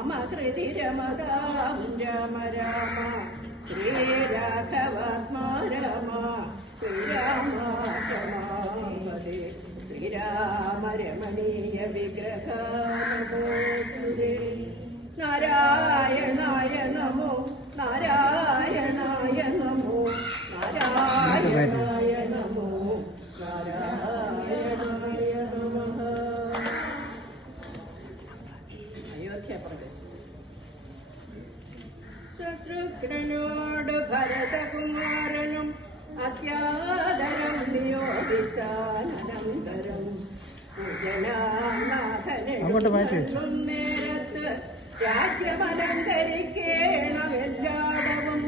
മമ കൃതി രമതാം രാമ രാമ ശ്രീരാഘവാത്മാ രമ ശ്രീരാമ രമാപദേ ശ്രീരാമ രമണീയ വിഗ്രഹ നാരായണായ നമോ നാരായണായ നമോ നാരായണായ നിയോഗിച്ചാനന്തരം. നേരത്ത് രാജ്യമലങ്കരിക്കേണം എല്ലായിടവും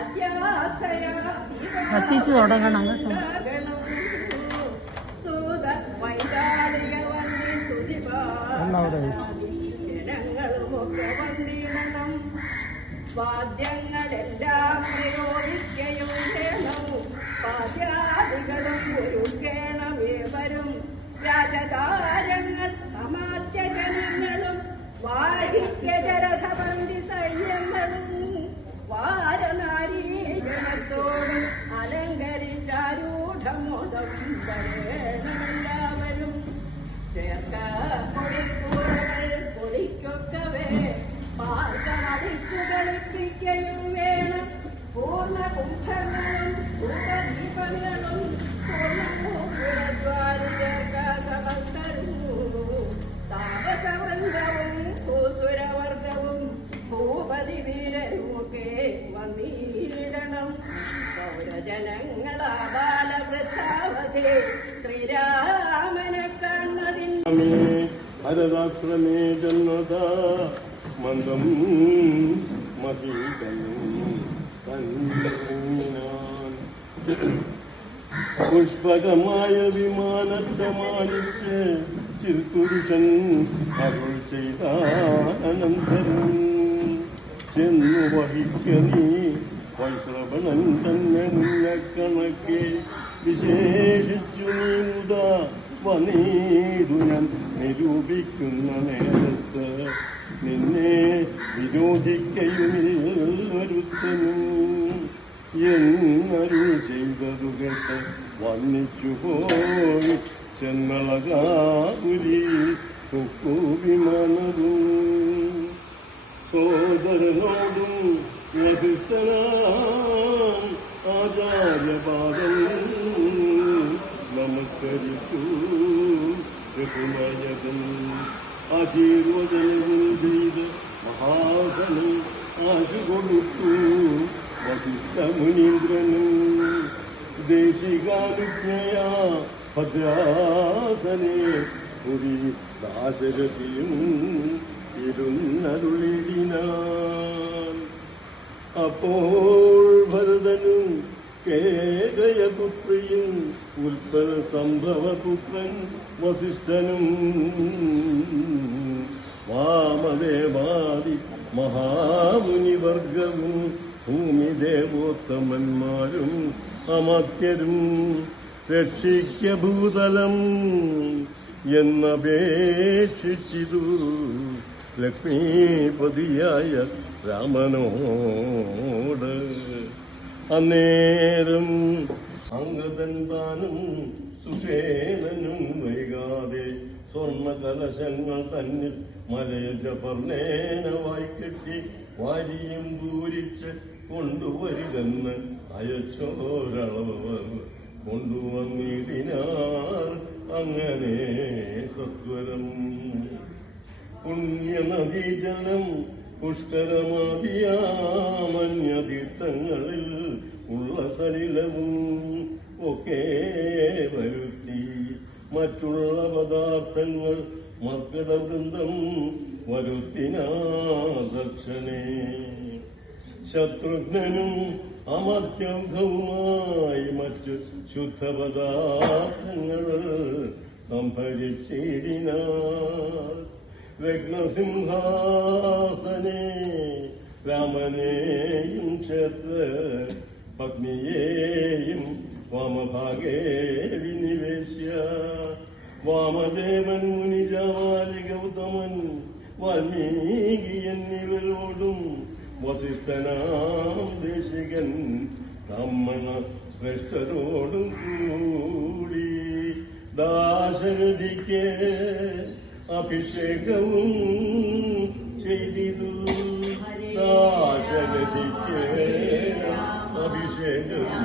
അത്യാസ്തയാ കത്തിച്ച് തുടങ്ങണം. സൂത വന്നി സ്തുതി ജനങ്ങളുമൊക്കെ വന്നിടണം വാദ്യങ്ങളെല്ലാം നിരോധിക്കുകയും വേണം പാദ്യാദികളും പൗരജനങ്ങളാ ബാലവൃദ്ധാവധി ശ്രീരാമനെ കാണുന്നതിന് ഹരദാശ്രമേ ജന്മത മന്ദം തന്നീനാൻ പുഷ്പകമായ വിമാനത്തെ മാനിച്ച് ചിൽപുരുഷൻ അരുൾ ചെയ്ത അനന്തരം ചെന്നു വഹിക്ക നീ വൈശ്രവണൻ തന്നെ മുന്നക്കണക്കെ വിശേഷിച്ചു നീന്ത വന്നീതു ഞാൻ നിരൂപിക്കുന്ന നേരത്ത്. നിന്നെ വിരോധിക്കയുമില്ലൊരുത്തനും. എന്നരുൾ ചെയ്തതു കേട്ട് വന്നിച്ചു പോയി ചെന്നളകാപുരി തൊക്കു വിമാനവും സോദരനോടും വസിഷ്ഠനാം ആചാര്യപാദം നമസ്കരിച്ചു. ഋതുമയതൻ ആശീർവദനവും ചെയ്ത് മഹാസനം ആശു കൊടുത്തു വസിഷ്ഠ മുനീന്ദ്രനും ദേശികാനുജ്ഞയാ ഭദ്രാസനെ പുരി ദാശരഥിയും ഇരുന്നരുളിടിനാൻ. അപ്പോൾ ഭരതനും കേകയപുത്രിയും ഉൽപ്പല സംഭവപുത്രൻ വസിഷ്ഠനും. വാമദേവാദി മഹാമുനിവർഗവും ഭൂമിദേവോത്തമന്മാരും അമത്യരും. രക്ഷിക്ക ഭൂതലം എന്നപേക്ഷിച്ചിതു. ലക്ഷ്മീപതിയായ രാമനോട്. അന്നേരം അംഗതൻ താനും സുഷേണനും വൈകാതെ സ്വർണ കലശങ്ങൾ തന്നിൽ മലയജ പർണേനവായി കെട്ടി വാരിയും പൂരിച്ച് കൊണ്ടുവരുതെന്ന് അയച്ചോരളവർ കൊണ്ടുവന്നിടിനാർ. അങ്ങനെ സത്വരം പുണ്യനദീജലം പുഷ്കരമാതിയാമന്യതീർത്ഥങ്ങളിൽ ഉള്ള സലിലവും ഒക്കെ വരുത്തി. മറ്റുള്ള പദാർത്ഥങ്ങൾ മർക്കടവൃന്ദം വരുത്തിനാ ശത്രുഘ്നും അമത്യൗഘവുമായി മറ്റു ശുദ്ധപദാർത്ഥങ്ങൾ സംഭരിച്ചിടിനാർ രത്നസിംഹാസനെ രാമനെയും ചേർത്ത് പത്നിയെയും വാമഭാഗേ വിനിവേശ്യ. വാമദേവൻ മുനിജമാലി ഗൗതമൻ വാൽമീകി എന്നിവരോടും വസിഷ്ഠനാം ദേശികൻ തമ്മണ ശ്രേഷ്ഠരോടും കൂടി ദാശരഥിക്ക് അഭിഷേകവും ചെയ്തിതു. ദാശരഥിക്ക് അഭിഷേകവും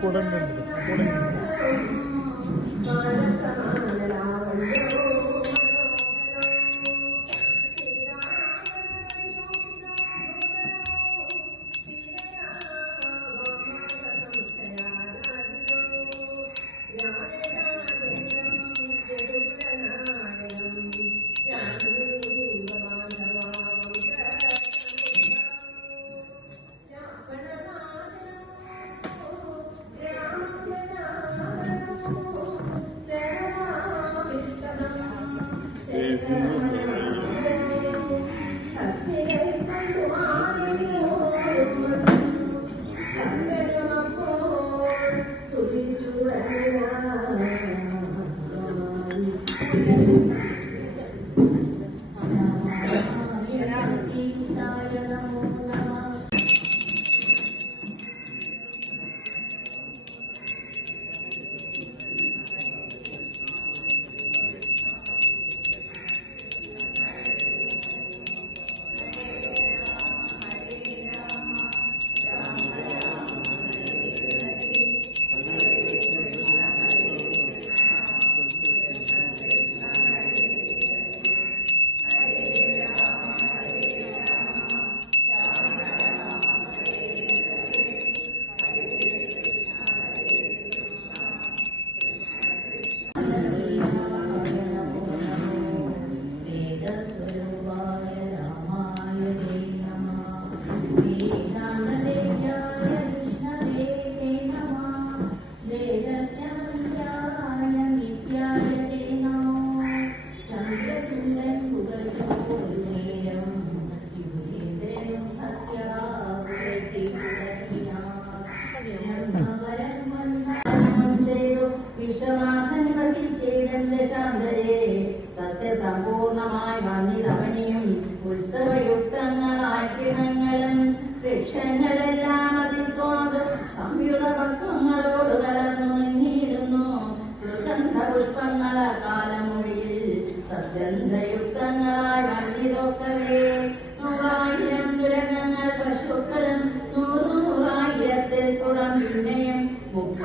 போடணும் போடணும் Amen.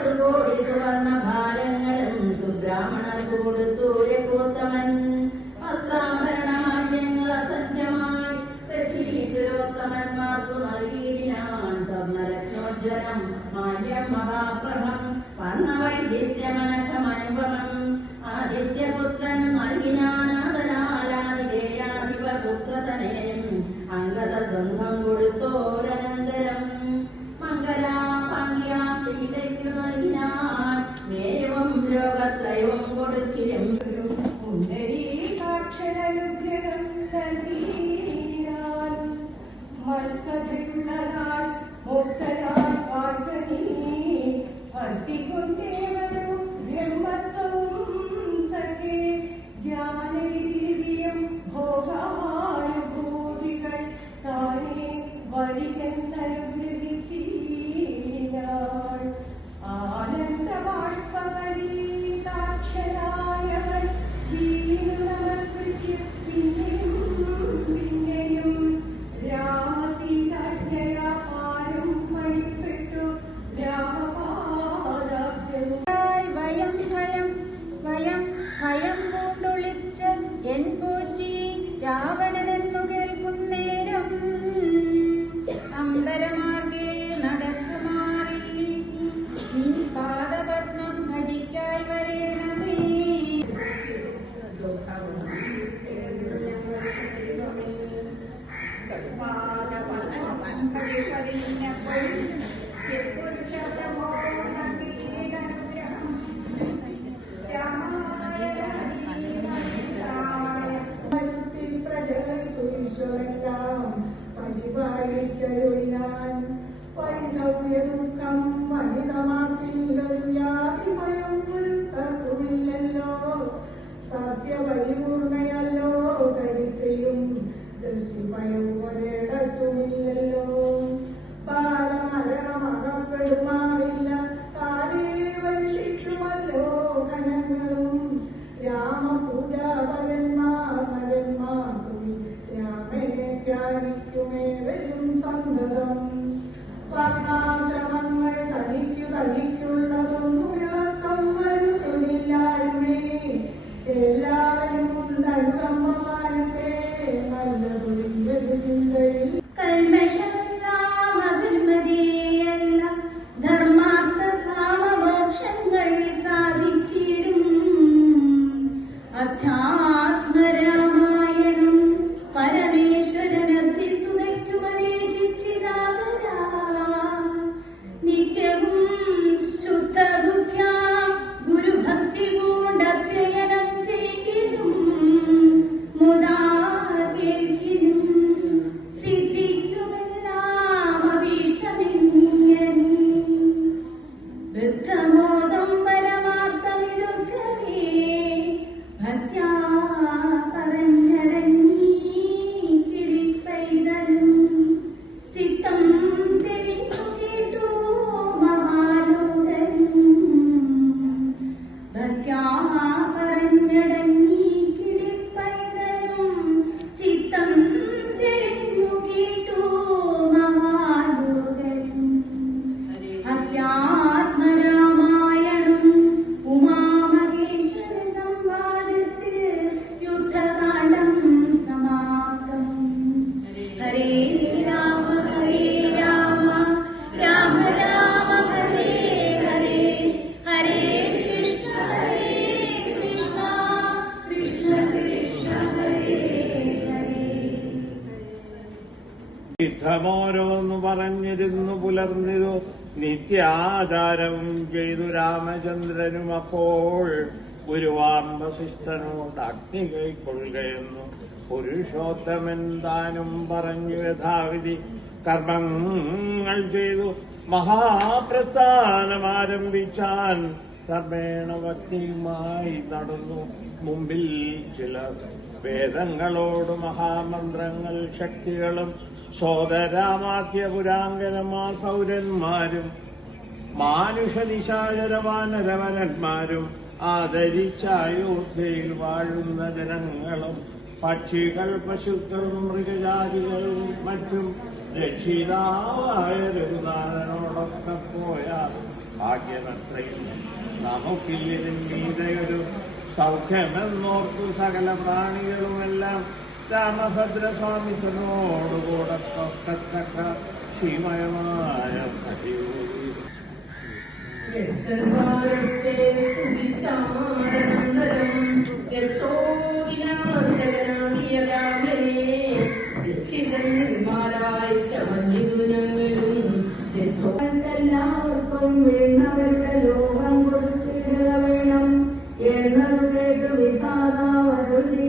പത്തുകോടി സുവർണ ഭാരങ്ങളും സുബ്രാഹ്മണർക്ക് കൊടുത്തൂരെ പൂത്തമൻ. വസ്ത്രാഭരണാന്യങ്ങൾ അസംഖ്യമായി പ്രത്യീശ്വരോത്തമന്മാർക്കു നൽകിയിടിനാൻ സ്വർണരത്നോജ്വലം. മാല്യം മഹാപ്രഭം വർണവൈദ്യമനഘമനുപമം ആദിത്യപുത്രൻ 他们点前一 material நித்யுமேவிதும் சந்ததம் பத்மாசமன்வயதனித்யுதனித்யுள்ளதும் നമസ്കാരവും ചെയ്തു രാമചന്ദ്രനും അപ്പോൾ ഗുരുവാം വസിഷ്ഠനോട് അഗ്നി കൈക്കൊള്ളുകയെന്നു പുരുഷോത്തമൻ താനും പറഞ്ഞു യഥാവിധി. കർമ്മങ്ങൾ ചെയ്തു മഹാപ്രസ്ഥാനം ആരംഭിച്ചാൻ കർമ്മേണ ഭക്തിയുമായി നടന്നു. മുമ്പിൽ ചിലർ വേദങ്ങളോട് മഹാമന്ത്രങ്ങൾ ശക്തികളും സോദരാമാത്യ പുരാങ്കനമാർ സൗരന്മാരും മാനുഷനിശാചരവാനരവരന്മാരും ആദരിച്ചായോധ്യയിൽ വാഴുന്ന ജനങ്ങളും പക്ഷികൾ പശുക്കളും മൃഗജാതികളും മറ്റും രക്ഷിതാവായ രഘുനാഥനോടൊക്കെ പോയ ഭാഗ്യമത്രയും. നമുക്കില്ലിനും മീതയൊരു സൗഖ്യമെന്നോർത്തു സകല പ്രാണികളുമെല്ലാം രാമഭദ്രസ്വാമിതനോടുകൂടെ പൊക്കത്തക്ക ക്ഷീമയമായ കഴിവ് യക്ഷർവാരത്തെ സ്തുതിച്ചാമരന്തരം യക്ഷോവിനാശകനാമിയ രാമനെ രക്ഷിതൻ നിർമാലായി ചമഞ്ഞിരുനങ്ങളും യക്ഷോവർക്കെല്ലാവർക്കും വേണ്ടവർക്ക് ലോകം കൊടുത്തിട വേണം എന്നതു കേട്ടു വിധാതാവരുതി